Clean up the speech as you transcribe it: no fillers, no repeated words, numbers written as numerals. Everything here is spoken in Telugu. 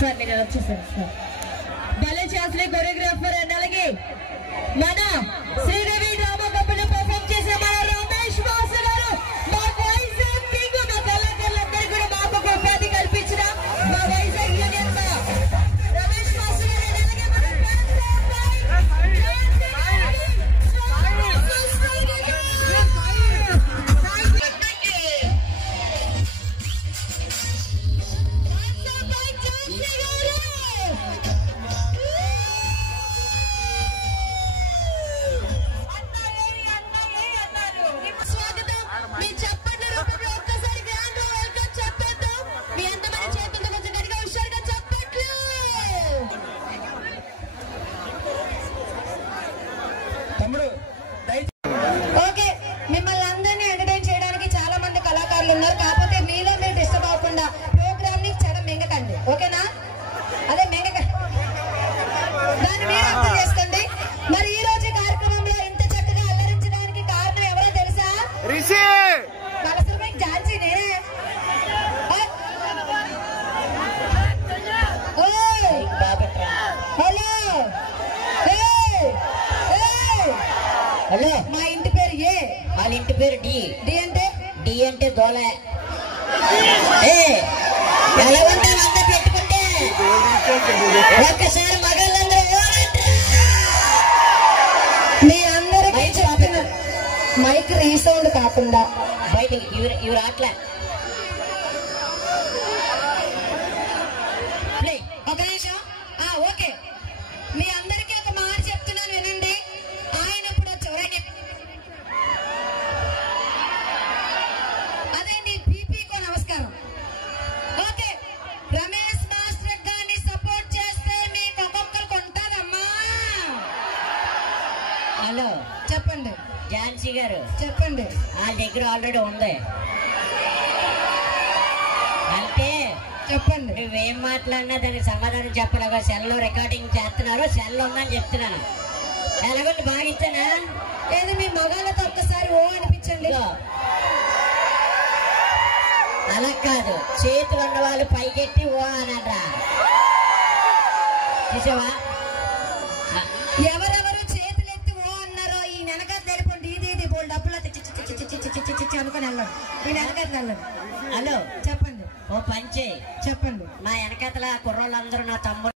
సార్ నేను వచ్చేసాను సార్. భలే చేసిన కొరియోగ్రాఫర్ అండ్ అలాగే మన శ్రీదేవి డ్రామా కంపెనీ పర్ఫామ్ చేసే మన రమేష్ వాసు గారు, మా వైజాగ్ కింగ్, మా కళాకారులందరూ కూడా మాకు ఒక ఉపాధి కల్పించిన మా వైజాగ్ యూనియన్ రమేష్ వాసు గారు అండ్ అలాగే మన ఓకే, మిమ్మల్ని అందరినీ ఎంటర్టైన్ చేయడానికి చాలా మంది కళాకారులు ఉన్నారు. కాకపోతే మీలో మీరు డిస్టర్బ్ అవ్వకుండా ప్రోగ్రామ్ ని చెడ మెంగకండి, ఓకేనా? అదే మెంగకండి, దాన్ని మీరు అర్థం చేసుకోండి. మరి ఈ రోజు కార్యక్రమంలో ఇంత చక్కగా అల్లరించడానికి కారణం ఎవరో తెలుసా? అసలు మీకు ఝాన్సీనే. హలో, మా ఇంటి పేరు ఏ, వాళ్ళ ఇంటి పేరు డి. డి అంటే డి అంటే దోలే. ఎలా ఉంటారు అంతా పెట్టుకుంటే ఒక్కసారి మగాళ్ళందరూ మీ అందరికీ చెప్పిన మైక్ రీసౌండ్ కాకుండా బయటికి ఇవి అట్లా ఒక నిమిషం. ఓకే, మీ అందరికీ ఒక మాట చెప్తున్నాను వినండి. ఆయన ఇప్పుడు చొరని అదే నీ బీపీకో నమస్కారం. ఓకే, రమేష్ మాస్టర్ గారిని సపోర్ట్ చేస్తే మీకు ఒక్కొక్కరికి ఉంటుందమ్మా. హలో చెప్పండి ఝాన్సీ గారు, చెప్పండి. ఆ దగ్గర ఆల్రెడీ ఉంది అంటే చెప్పండి. నువ్వేం మాట్లాడినా దానికి సమాధానం చెప్పలేక సెల్లో రికార్డింగ్ చేస్తున్నారు, సెల్ ఉందని చెప్తున్నాను. ఎలాగొండి బాగా ఇచ్చానా? ఏది మీ మగాళ్ళతో ఒక్కసారి ఓ అనిపించండి. అలా కాదు, చేతులు ఉన్న వాళ్ళు పైకెత్తి ఓ అనరా. చూసావా? ఎవరెవరు చేతులు ఎత్తి ఓ అన్నారో ఈ వెనక తెలిపండి. ఇది బోల్ డబ్బులు అనుకుని వెళ్ళండి, ఈ వెనక వెళ్ళండి. హలో చెప్పండి, ఓ పంచే చెప్పండి. మా వెనకతల కుర్రోళ్ళందరూ నా తమ్ముడు